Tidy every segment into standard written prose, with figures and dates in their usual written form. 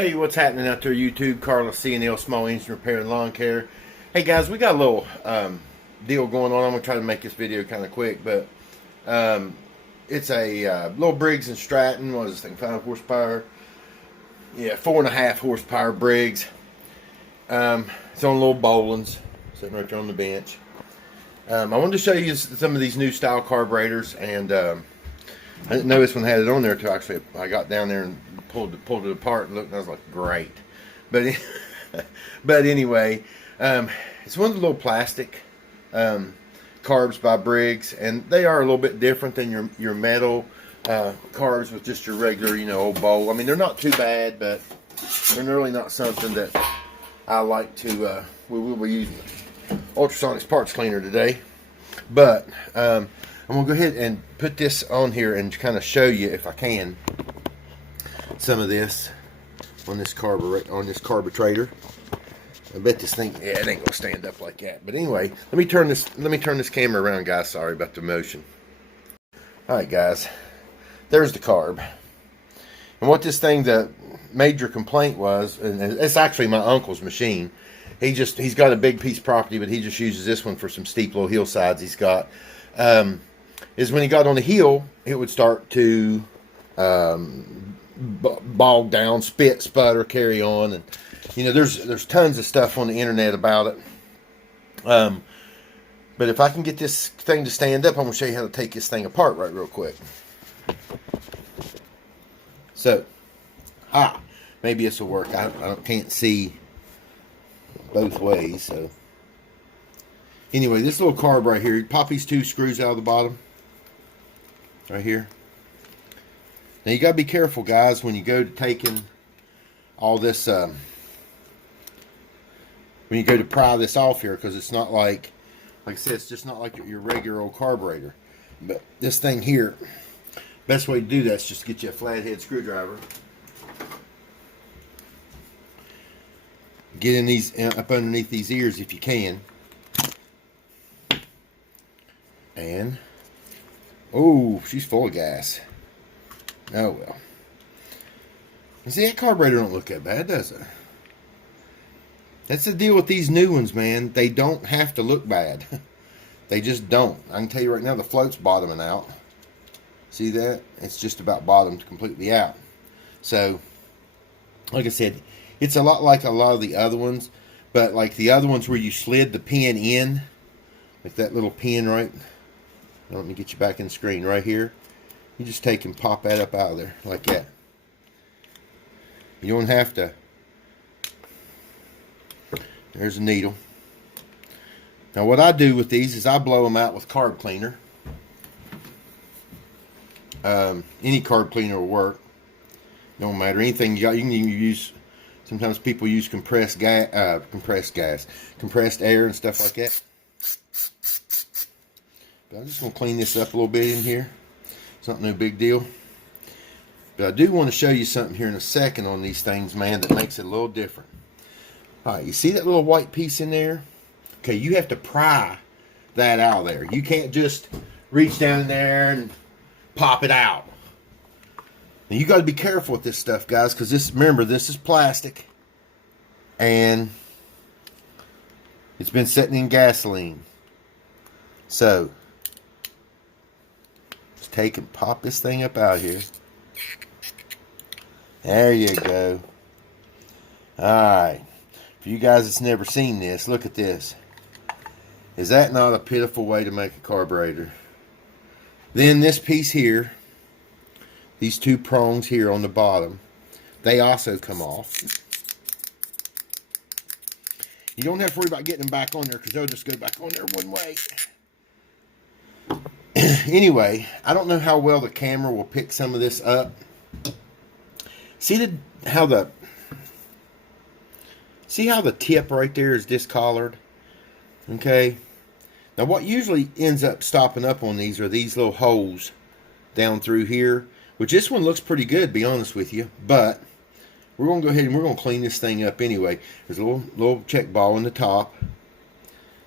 Hey, what's happening out there, YouTube? Carlos C&L Small Engine Repair and Lawn Care. Hey guys, we got a little deal going on. I'm gonna try to make this video kind of quick, but it's a little Briggs and Stratton. What is this thing? 5 horsepower? Yeah, 4.5 horsepower Briggs. It's on little Bolins, sitting right there on the bench. I wanted to show you some of these new style carburetors, and I didn't know this one had it on there until actually I got down there and pulled it apart and looked, and I was like, great. But but anyway, it's one of the little plastic carbs by Briggs, and they are a little bit different than your metal carbs with just your regular, old bowl. I mean, they're not too bad, but they're really not something that I like to. We will be using Ultrasonics parts cleaner today, but I'm gonna go ahead and put this on here and kind of show you, if I can, some of this on this carburetor. I bet this thing, yeah, it ain't gonna stand up like that. But anyway, let me turn this camera around, guys. Sorry about the motion. All right, guys, there's the carb. And what this thing, the major complaint was, and it's actually my uncle's machine. He's got a big piece of property, but he just uses this one for some steep little hillsides he's got. Is when he got on the hill, it would start to bog down, spit, sputter, carry on, and there's tons of stuff on the internet about it. But if I can get this thing to stand up, I'm gonna show you how to take this thing apart right real quick. So, maybe this will work. I can't see both ways. So anyway, this little carb right here, you pop these 2 screws out of the bottom right here. Now you gotta be careful, guys, when you go to taking all this when you go to pry this off here, because it's not like I said, it's just not like your regular old carburetor. But this thing here, best way to do that is just get you a flathead screwdriver. Get in these, up underneath these ears if you can. And, oh, she's full of gas. Oh well. You see, that carburetor don't look that bad, does it? That's the deal with these new ones, man. They don't have to look bad. They just don't. I can tell you right now, the float's bottoming out. See that? It's just about bottomed completely out. So, like I said, it's a lot like a lot of the other ones, but like the other ones where you slid the pin in, like that little pin right. Let me get you back in the screen right here. You just take and pop that up out of there like that. You don't have to. There's a needle. Now what I do with these is I blow them out with carb cleaner. Any carb cleaner will work. Don't matter, anything you got. You can even use. Sometimes people use compressed air and stuff like that. But I'm just going to clean this up a little bit in here. It's not no big deal. But I do want to show you something here in a second on these things, man, that makes it a little different. Alright, you see that little white piece in there? Okay, you have to pry that out of there. You can't just reach down there and pop it out. Now you got to be careful with this stuff, guys, because remember, this is plastic. And it's been sitting in gasoline. So, just take and pop this thing up out here. There you go. Alright. For you guys that's never seen this, look at this. Is that not a pitiful way to make a carburetor? Then this piece here, these 2 prongs here on the bottom, they also come off. You don't have to worry about getting them back on there, because they'll just go back on there one way. Anyway, I don't know how well the camera will pick some of this up. See how the tip right there is discolored? Okay. Now what usually ends up stopping up on these are these little holes down through here, which this one looks pretty good, to be honest with you, but we're going to go ahead and we're going to clean this thing up anyway. There's a little check ball in the top.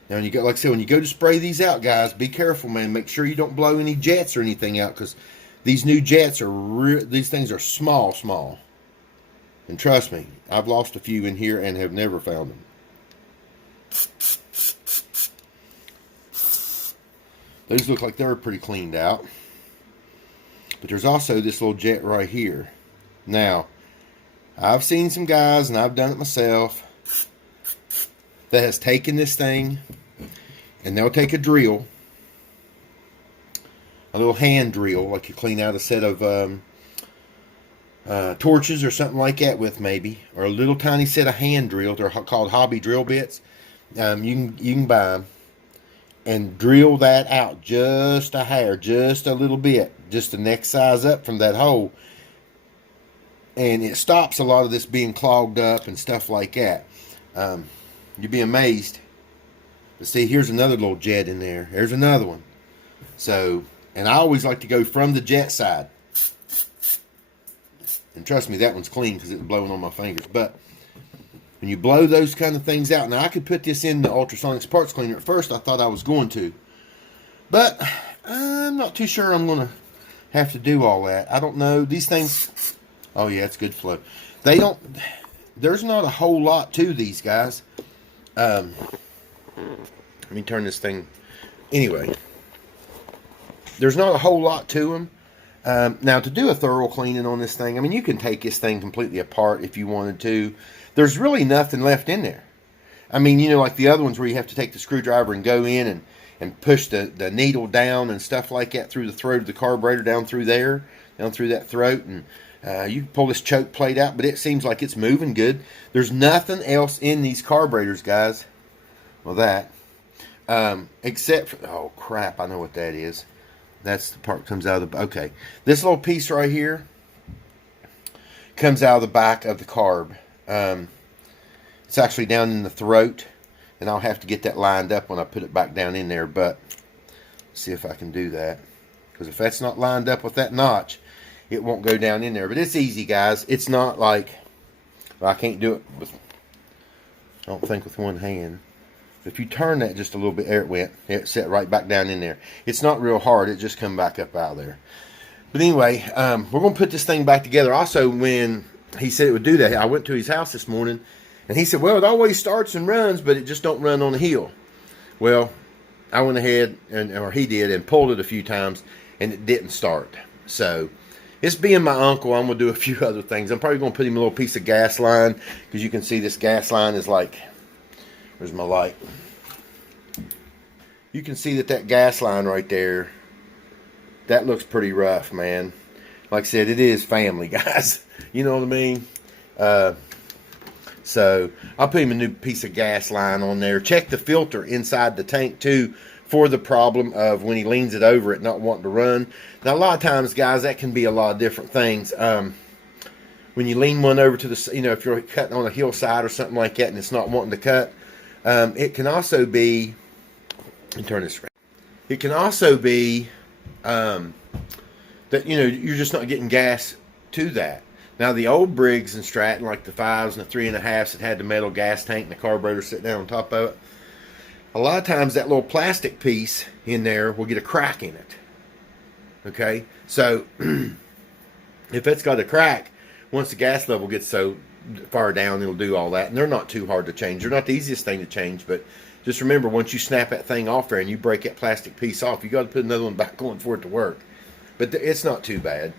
Now, when you go, like I said, when you go to spray these out, guys, be careful, man. Make sure you don't blow any jets or anything out, because these new jets are these things are small. And trust me, I've lost a few in here and have never found them. Those look like they're pretty cleaned out. But there's also this little jet right here. Now, I've seen some guys, and I've done it myself, that has taken this thing, and they'll take a drill, a little hand drill, like you clean out a set of torches or something like that with, maybe, or a little tiny set of hand drills. They're called hobby drill bits. You can buy them, and drill that out just a hair, just a little bit, just the next size up from that hole, and it stops a lot of this being clogged up and stuff like that. You'd be amazed. But see, here's another little jet in there. There's another one. So, and I always like to go from the jet side. And trust me, that one's clean because it was blowing on my fingers. But when you blow those kind of things out, now I could put this in the Ultrasonics parts cleaner. At first, I thought I was going to. But I'm not too sure I'm going to have to do all that. I don't know. These things, oh yeah, it's good flow. They don't, there's not a whole lot to these guys. Let me turn this thing. Anyway, there's not a whole lot to them. Now, to do a thorough cleaning on this thing, I mean, you can take this thing completely apart if you wanted to. There's really nothing left in there. I mean, you know, like the other ones where you have to take the screwdriver and go in and push the needle down and stuff like that through the throat of the carburetor, down through there, down through that throat, and you can pull this choke plate out, but it seems like it's moving good. There's nothing else in these carburetors, guys. Well, that. Except for, oh crap, I know what that is. That's the part that comes out of the, okay. This little piece right here comes out of the back of the carb. It's actually down in the throat, and I'll have to get that lined up when I put it back down in there, but let's see if I can do that. Because if that's not lined up with that notch, it won't go down in there. But it's easy, guys. It's not like, well, I can't do it with, I don't think with one hand. If you turn that just a little bit, there it went. It set right back down in there. It's not real hard. It just come back up out of there. But anyway, we're going to put this thing back together. Also, when he said it would do that, I went to his house this morning, and he said, well, it always starts and runs, but it just don't run on the hill. Well, I went ahead, or he did, and pulled it a few times, and it didn't start. So, it's being my uncle, I'm going to do a few other things. I'm probably going to put him a little piece of gas line, because you can see this gas line is like, where's my light? You can see that gas line right there, that looks pretty rough, man. Like I said, it is family, guys. You know what I mean? So, I'll put him a new piece of gas line on there. Check the filter inside the tank, too, for the problem of when he leans it over it not wanting to run. Now, a lot of times, guys, that can be a lot of different things. When you lean one over to the, you know, if you're cutting on a hillside or something like that and it's not wanting to cut, it can also be, let me turn this around. It can also be that, you know, you're just not getting gas to that. Now, the old Briggs and Stratton, like the 5s and the 3.5s that had the metal gas tank and the carburetor sitting down on top of it, a lot of times that little plastic piece in there will get a crack in it. Okay? So, if it's got a crack, once the gas level gets so far down, it'll do all that. And they're not too hard to change. They're not the easiest thing to change, but just remember, once you snap that thing off there and you break that plastic piece off, you got to put another one back on for it to work. But it's not too bad.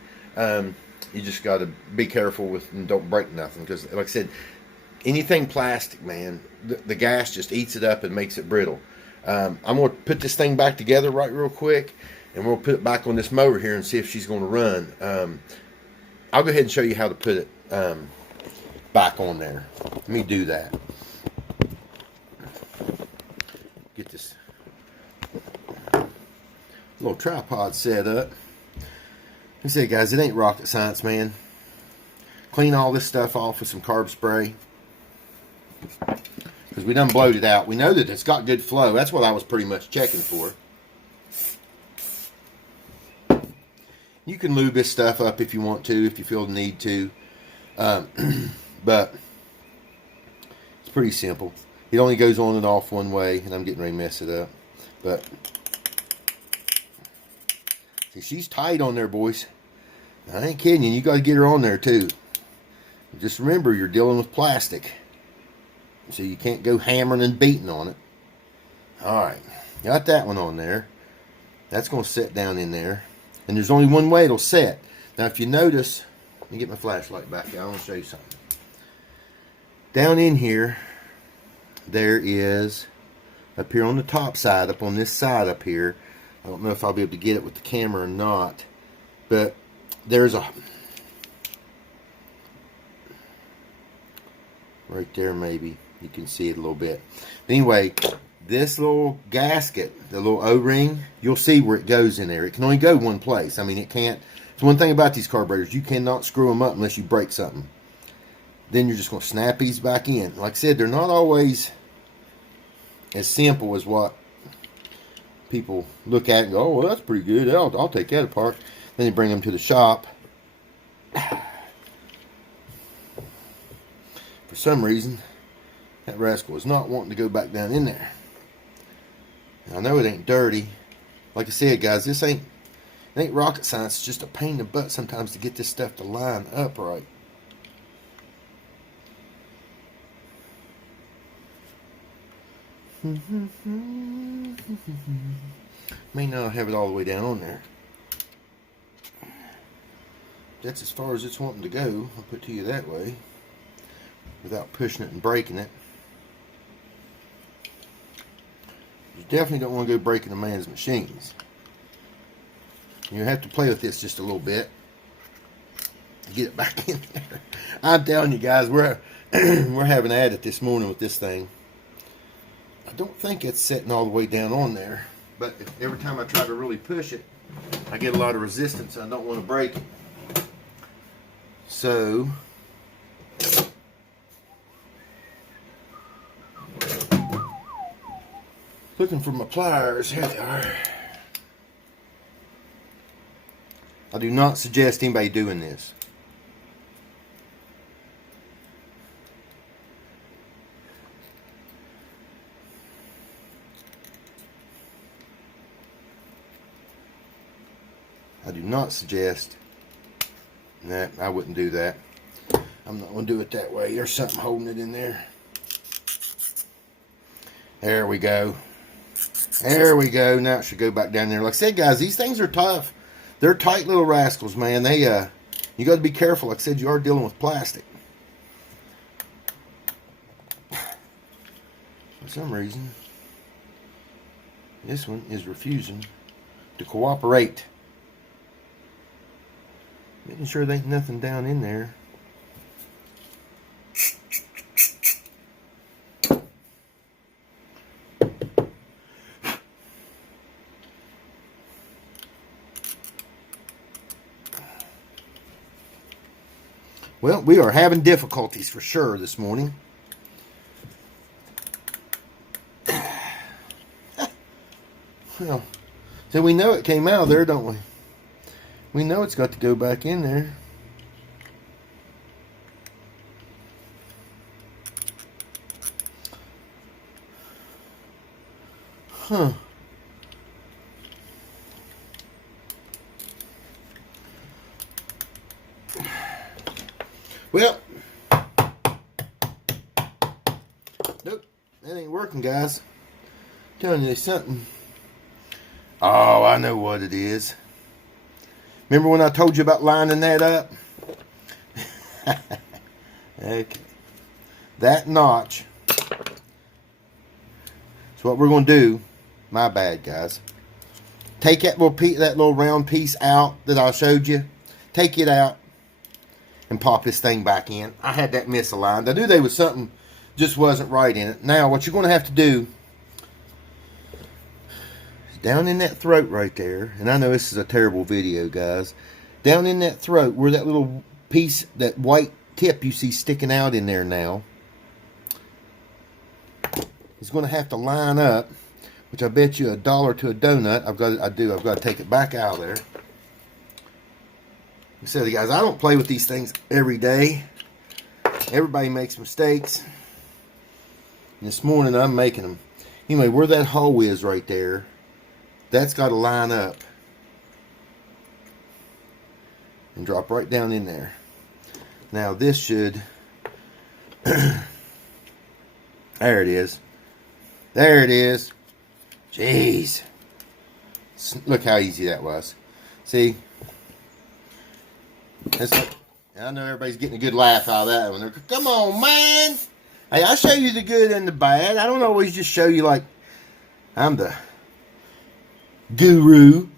You just got to be careful with and don't break nothing, because, like I said, anything plastic, man, the gas just eats it up and makes it brittle. I'm going to put this thing back together right real quick, and we'll put it back on this motor here and see if she's going to run. I'll go ahead and show you how to put it back on there. Let me do that. Get this little tripod set up. Like I said, guys, it ain't rocket science, man. Clean all this stuff off with some carb spray, because we done blowed it out. We know that it's got good flow. That's what I was pretty much checking for. You can lube this stuff up if you want to, if you feel the need to. But it's pretty simple. It only goes on and off one way, and I'm getting ready to mess it up. But see, she's tight on there, boys. I ain't kidding you. You got to get her on there too. Just remember, you're dealing with plastic, so you can't go hammering and beating on it. Alright, got that one on there. That's going to set down in there. And there's only one way it'll set. Now if you notice, let me get my flashlight back out. I want to show you something. Down in here, there is, up here on the top side, up on this side up here, I don't know if I'll be able to get it with the camera or not, but there's a, right there maybe, you can see it a little bit. Anyway, this little gasket, the little O-ring, you'll see where it goes in there. It can only go one place. I mean, it can't. It's one thing about these carburetors, you cannot screw them up unless you break something. Then you're just going to snap these back in. Like I said, they're not always as simple as what people look at and go, oh, well, that's pretty good. I'll take that apart. Then they bring them to the shop. For some reason, that rascal is not wanting to go back down in there. I know it ain't dirty. Like I said, guys, this ain't rocket science. It's just a pain in the butt sometimes to get this stuff to line up right. May not have it all the way down on there. That's as far as it's wanting to go. I'll put it to you that way, without pushing it and breaking it. You definitely don't want to go breaking a man's machines. You have to play with this just a little bit to get it back in there. I'm telling you guys, we're having at it this morning with this thing. I don't think it's setting all the way down on there, but every time I try to really push it, I get a lot of resistance. I don't want to break it. So looking for my pliers. Here they are. I do not suggest anybody doing this. I do not suggest. Nah, I wouldn't do that. I'm not going to do it that way. There's something holding it in there. There we go. There we go. Now it should go back down there. Like I said, guys, these things are tough. They're tight little rascals, man. They you got to be careful. Like I said, you are dealing with plastic. For some reason, this one is refusing to cooperate. Making sure there ain't nothing down in there. Well, we are having difficulties for sure this morning. Well, so we know it came out of there, don't we? We know it's got to go back in there. Huh. Well, nope, that ain't working, guys. I'm telling you, there's something. Oh, I know what it is. Remember when I told you about lining that up? Okay. That notch. So what we're going to do, my bad, guys. Take that little round piece out that I showed you. Take it out and pop this thing back in. I had that misaligned. I knew there was something just wasn't right in it. Now what you're going to have to do is down in that throat right there, and I know this is a terrible video, guys. Down in that throat where that little piece, that white tip you see sticking out in there now, is going to have to line up, which I bet you $1 to a donut. I've got to take it back out of there. I said, guys, I don't play with these things every day. Everybody makes mistakes. And this morning I'm making them. Anyway, where that hole is right there, that's got to line up and drop right down in there. Now this should, there it is. There it is. Jeez. Look how easy that was. See? That's like, I know everybody's getting a good laugh out of that one. Come on, man. Hey, I show you the good and the bad. I don't always just show you like I'm the guru.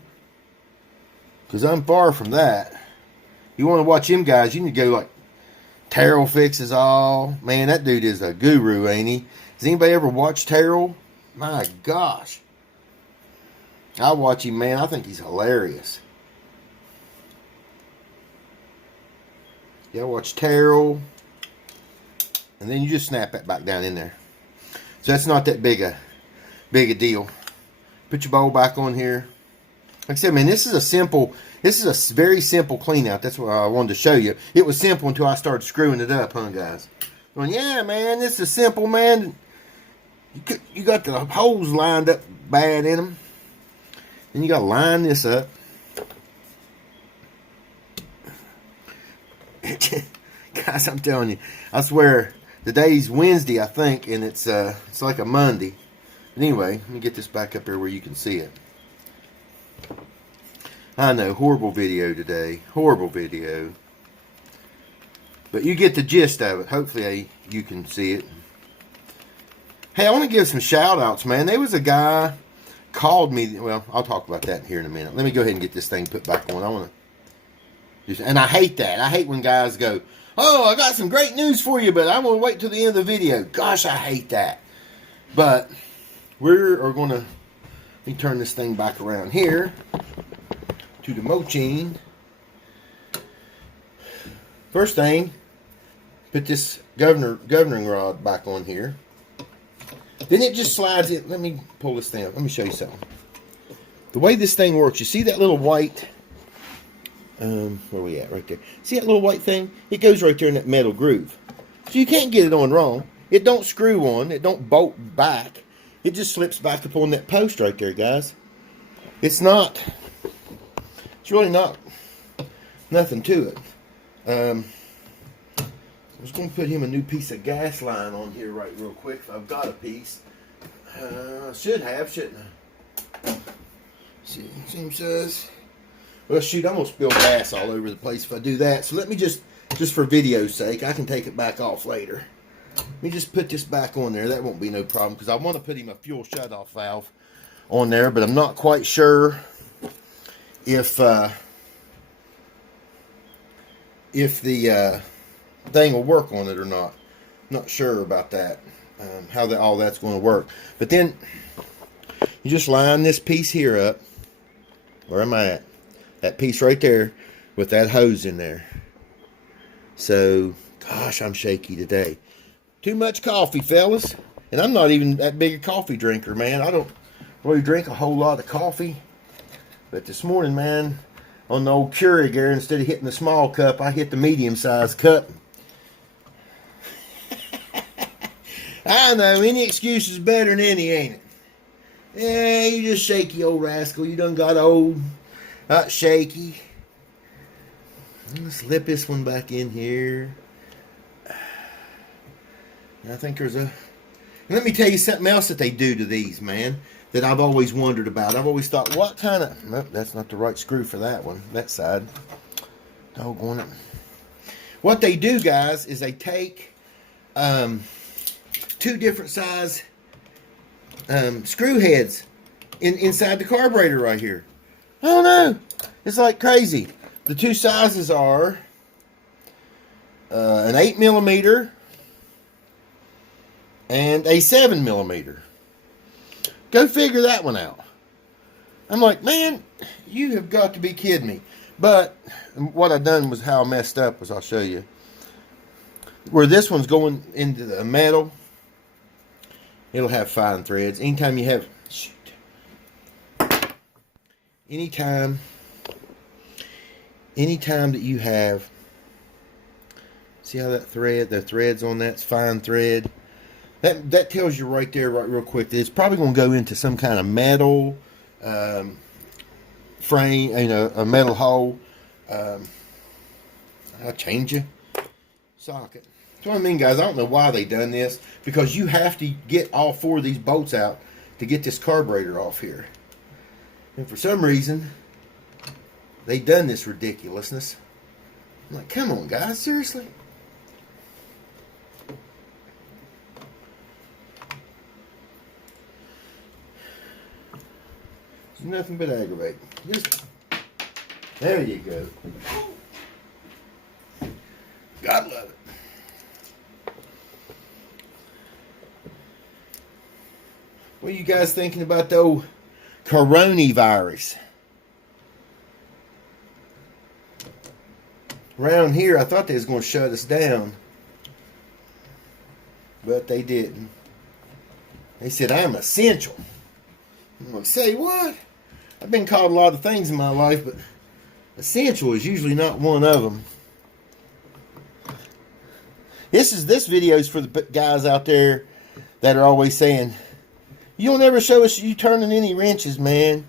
Because I'm far from that. You want to watch him guys, you need to go like Terrell Fixes All. Man, that dude is a guru, ain't he? Has anybody ever watched Terrell? My gosh. I watch him, man. I think he's hilarious. Yeah, I watch Terrell. And then you just snap that back down in there. So that's not that big a deal. Put your bowl back on here. Like I said, man, this is a very simple clean out. That's what I wanted to show you. It was simple until I started screwing it up, huh, guys? Going, yeah, man, this is simple, man. You got the holes lined up bad in them. Then you got to line this up. Guys, I'm telling you, I swear, today's Wednesday, I think, and it's like a Monday. But anyway, let me get this back up here where you can see it. I know, horrible video today. Horrible video. But you get the gist of it. Hopefully you can see it. Hey, I want to give some shout outs, man. There was a guy called me. Well, I'll talk about that here in a minute. Let me go ahead and get this thing put back on. I want to just, and I hate that. I hate when guys go, oh, I got some great news for you, but I'm going to wait till the end of the video. Gosh, I hate that. But we're going to, let me turn this thing back around here to the machine. First thing, put this governing rod back on here. Then it just slides it. Let me pull this thing up. Let me show you something. The way this thing works, you see that little white, where are we at? Right there. See that little white thing? It goes right there in that metal groove. So you can't get it on wrong. It don't screw on. It don't bolt back. It just slips back up on that post right there, guys. It's really not nothing to it. I was going to put him a new piece of gas line on here right real quick. If I've got a piece. Should have, shouldn't I? See says. Well, shoot, I'm going to spill gas all over the place if I do that. So let me just for video's sake, I can take it back off later. Let me just put this back on there. That won't be no problem because I want to put him a fuel shutoff valve on there, but I'm not quite sure if the thing will work on it or not. Not sure about that, how all that's going to work. But then you just line this piece here up. Where am I at? That piece right there with that hose in there. So, gosh, I'm shaky today. Too much coffee, fellas. And I'm not even that big a coffee drinker, man. I don't really drink a whole lot of coffee. But this morning, man, on the old Keurig there, instead of hitting the small cup, I hit the medium-sized cup. I know, any excuse is better than any, ain't it? Yeah, you just shaky old rascal. You done got old, not shaky. Let's slip this one back in here. I think there's a... Let me tell you something else that they do to these, man, that I've always wondered about. I've always thought, what kind of... Nope, that's not the right screw for that one, that side. Doggone it. What they do, guys, is they take two different size screw heads inside the carburetor right here. I don't know. It's like crazy. The two sizes are an 8mm and a 7mm. Go figure that one out. I'm like, man, you have got to be kidding me. But what I done was how I messed up was I'll show you. Where this one's going into the metal, it'll have fine threads. Anytime you have, anytime that you have, see how that thread, the threads on that's fine thread. That tells you right there, right real quick, that it's probably going to go into some kind of metal frame, you know, a metal hole. I'll change you. socket. That's what I mean, guys. I don't know why they done this, because you have to get all 4 of these bolts out to get this carburetor off here. And for some reason, they done this ridiculousness. I'm like, come on, guys, seriously? It's nothing but aggravating. Just, there you go. God love it. What are you guys thinking about the old coronavirus? Around here, I thought they was going to shut us down, but they didn't. They said, I'm essential. I'm going to say, what? I've been called a lot of things in my life, but essential is usually not one of them. This video is for the guys out there that are always saying, you don't ever show us you turning any wrenches, man.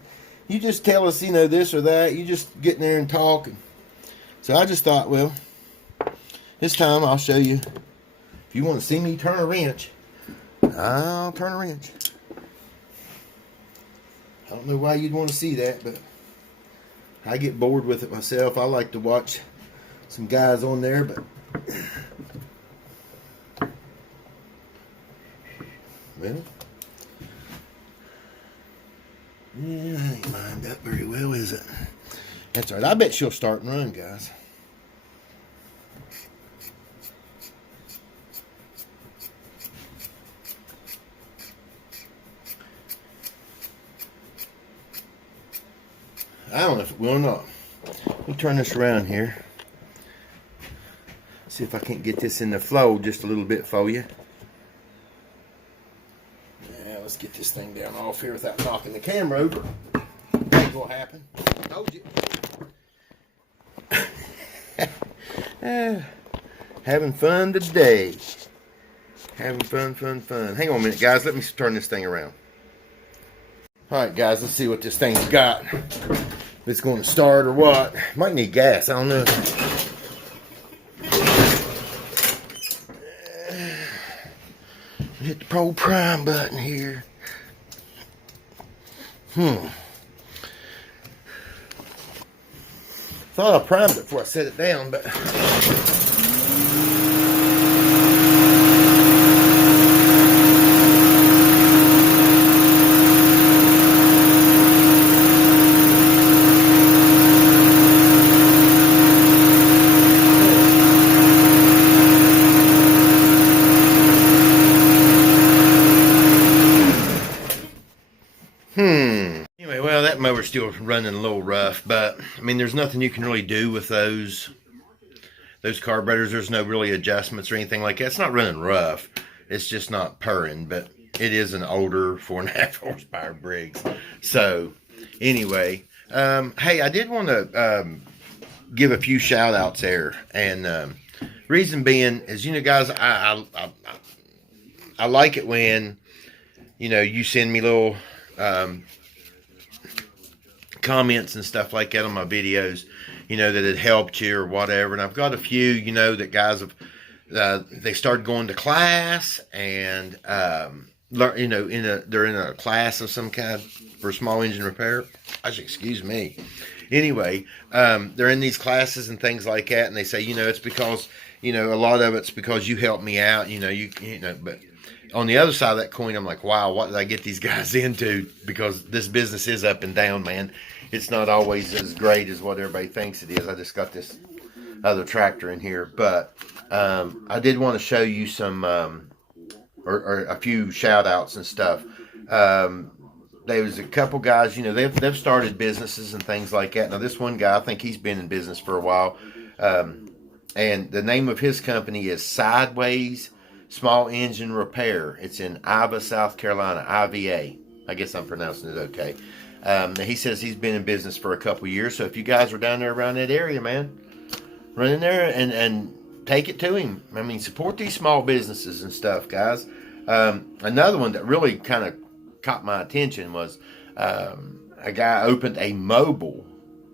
You just tell us, this or that. You just get in there and talk. So I just thought, well, this time I'll show you. If you want to see me turn a wrench, I'll turn a wrench. I don't know why you'd want to see that, but I get bored with it myself. I like to watch some guys on there, but well, yeah, I ain't lined up very well, is it? That's all right. I bet she'll start and run, guys. I don't know if it will or not. Let me turn this around here. See if I can't get this in the flow just a little bit for you. Yeah, let's get this thing down off here without knocking the camera over. That's what happened. Told you. Having fun today. Having fun. Hang on a minute, guys. Let me turn this thing around. Alright, guys. Let's see what this thing's got. If it's going to start or what. Might need gas. I don't know. Hit the Pro Prime button here. Thought I primed it before I set it down, but anyway, well, that mower's still running a little rough, but I mean, there's nothing you can really do with those carburetors. There's no really adjustments or anything like that. It's not running rough. It's just not purring, but it is an older 4.5 horsepower Briggs. So anyway, hey, I did want to give a few shout outs there, and reason being is, guys, I like it when you send me little comments and stuff like that on my videos, that it helped you or whatever. And I've got a few, that guys have, they started going to class and, they're in a class of some kind for small engine repair. Excuse me. Anyway, they're in these classes and things like that. And they say, it's because, a lot of it's because you helped me out, but on the other side of that coin, I'm like, wow, what did I get these guys into? Because this business is up and down, man. It's not always as great as what everybody thinks it is. I just got this other tractor in here. But I did want to show you some, or a few shout outs and stuff. There was a couple guys, they've started businesses and things like that. Now, this one guy, I think he's been in business for a while. And the name of his company is Sideways Small Engine Repair. It's in Iva, South Carolina, IVA. I guess I'm pronouncing it okay. He says he's been in business for a couple years. So if you guys are down there around that area, man, run in there and take it to him. I mean, support these small businesses and stuff, guys. Another one that really kind of caught my attention was a guy opened a mobile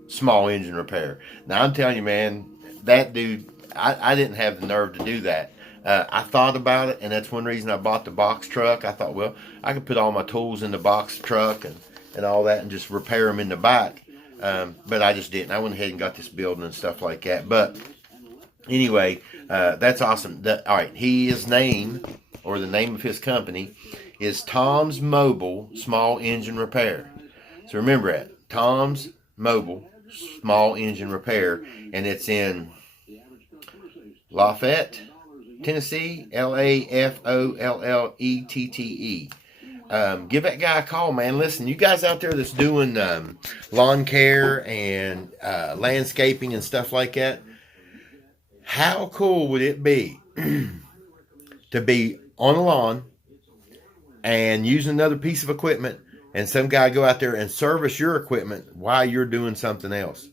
small engine repair. Now, I'm telling you, man, that dude, I didn't have the nerve to do that. I thought about it, and that's one reason I bought the box truck. I thought, well, I could put all my tools in the box truck and all that and just repair them in the back. But I just didn't. I went ahead and got this building and stuff like that. But anyway, that's awesome. All right, his name, or the name of his company, is Tom's Mobile Small Engine Repair. So remember that, Tom's Mobile Small Engine Repair, and it's in Lafayette, Tennessee, Lafollette. Give that guy a call, man. Listen, you guys out there that's doing lawn care and landscaping and stuff like that, how cool would it be to be on a lawn and use another piece of equipment and some guy go out there and service your equipment while you're doing something else?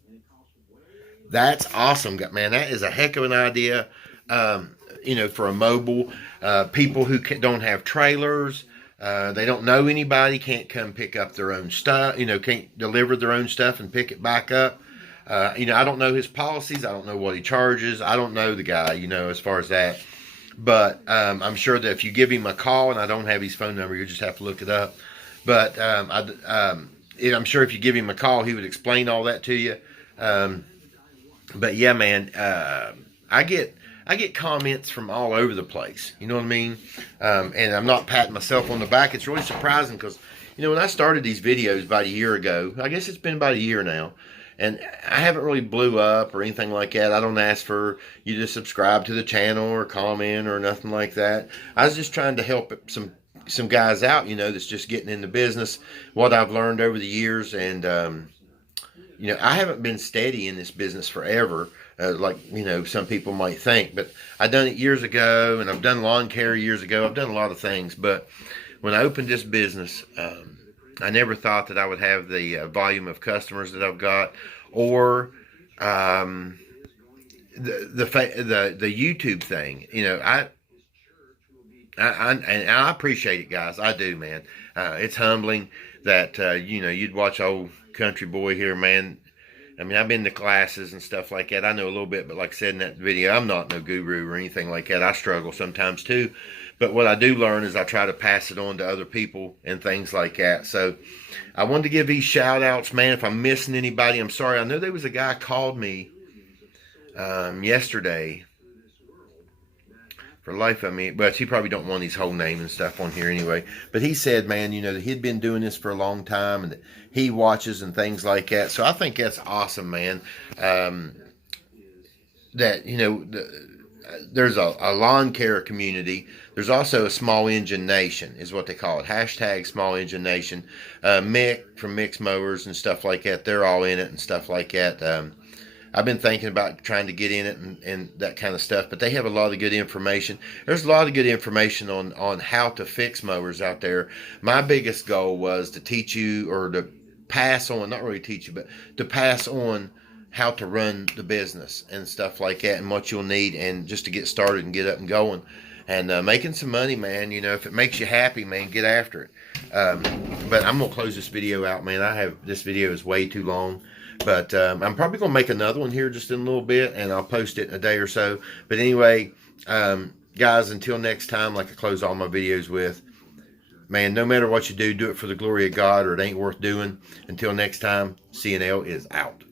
That's awesome, man. That is a heck of an idea, for a mobile. People who don't have trailers, they don't know anybody, can't come pick up their own stuff, can't deliver their own stuff and pick it back up. I don't know his policies. I don't know what he charges. I don't know the guy, as far as that. But I'm sure that if you give him a call, and I don't have his phone number, you just have to look it up. But I'm sure if you give him a call, he would explain all that to you. But yeah, man, I get comments from all over the place. You know what I mean? And I'm not patting myself on the back. It's really surprising because, when I started these videos about a year ago, I guess it's been about a year now, and I haven't really blew up or anything like that. I don't ask for you to subscribe to the channel or comment or nothing like that. I was just trying to help some guys out, that's just getting in the business, what I've learned over the years. And, I haven't been steady in this business forever, like, some people might think. But I done it years ago, and I've done lawn care years ago. I've done a lot of things. But when I opened this business, I never thought that I would have the volume of customers that I've got, or the YouTube thing. I appreciate it, guys. I do, man. It's humbling that you'd watch old country boy here, man. I mean, I've been to classes and stuff like that. I know a little bit, but like I said in that video, I'm not no guru or anything like that. I struggle sometimes too. But what I do learn is I try to pass it on to other people and things like that. So I wanted to give these shout outs, man. If I'm missing anybody, I'm sorry. I know there was a guy called me yesterday. For life of me, but he probably don't want his whole name and stuff on here anyway. But he said, man, that he'd been doing this for a long time and that he watches and things like that. So I think that's awesome, man. That, there's a lawn care community. There's also a small engine nation is what they call it. Hashtag small engine nation. Mick from Mix Mowers and stuff like that. They're all in it and stuff like that. I've been thinking about trying to get in it and that kind of stuff, but they have a lot of good information. There's a lot of good information on how to fix mowers out there. My biggest goal was to teach you, or to pass on, not really teach you, but to pass on how to run the business and stuff like that, and what you'll need, and just to get started and get up and going and making some money, man. If it makes you happy, man, get after it. But I'm gonna close this video out, man. This video is way too long. But I'm probably going to make another one here just in a little bit, and I'll post it in a day or so. But anyway, guys, until next time, like I close all my videos with, man, no matter what you do, do it for the glory of God, or it ain't worth doing. Until next time, CNL is out.